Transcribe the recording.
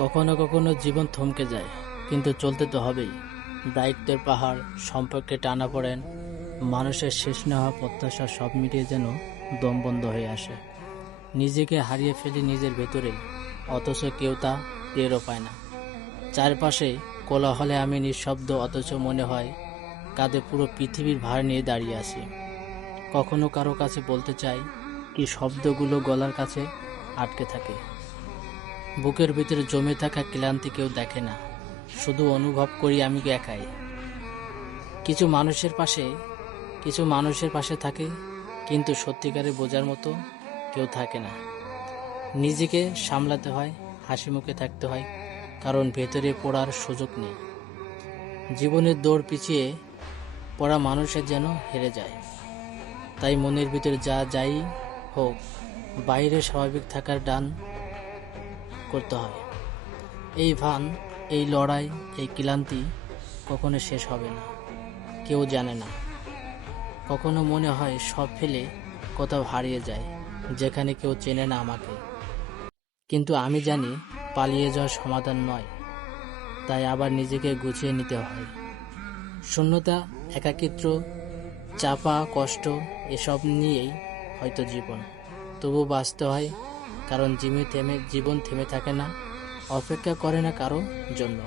কখনো কখনো জীবন থমকে যায়, কিন্তু চলতে তো হবেই। দায়িত্বের পাহাড়, সম্পর্কে টানাপোড়েন, মানুষের শেষ না হওয়া প্রত্যাশা সব মিলিয়ে যেন দম বন্ধ হয়ে আসে। নিজেকে হারিয়ে ফেলি নিজের ভেতরেই, অথচ কেউ তা টেরও পায় না। চারপাশে কোলাহলে আমি নিঃশব্দ, অথচ মনে হয় কাঁধে পুরো পৃথিবীর ভার নিয়ে দাঁড়িয়ে আছি। কখনো কারো কাছে বলতে চাই, কি শব্দগুলো গলার কাছে আটকে থাকে। বুকের ভিতরে জমে থাকা ক্লান্তি কেউ দেখে না, শুধু অনুভব করি আমি একাই। কিছু মানুষের পাশে কিছু মানুষের পাশে থাকে, কিন্তু সত্যিকারে বোঝার মতো কেউ থাকে না। নিজেকে সামলাতে হয়, হাসি মুখে থাকতে হয়, কারণ ভেতরে পড়ার সুযোগ নেই। জীবনের দৌড় পিছিয়ে পড়া মানুষের যেন হেরে যায়। তাই মনের ভিতরে যা যাই হোক, বাইরে স্বাভাবিক থাকার ডান করতে হয়। এই ভান, এই লড়াই, এই ক্লান্তি কখনো শেষ হবে না, কেউ জানে না। কখনো মনে হয় সব ফেলে কোথাও হারিয়ে যায়, যেখানে কেউ চেনে না আমাকে। কিন্তু আমি জানি পালিয়ে যাওয়ার সমাধান নয়, তাই আবার নিজেকে গুছিয়ে নিতে হয়। শূন্যতা, একাকিত্ব, চাপা কষ্ট, এসব নিয়েই হয়তো জীবন। তবু বাঁচতে হয়, কারণ জীবন থেমে থাকে না, অপেক্ষা করে না কারো জন্য।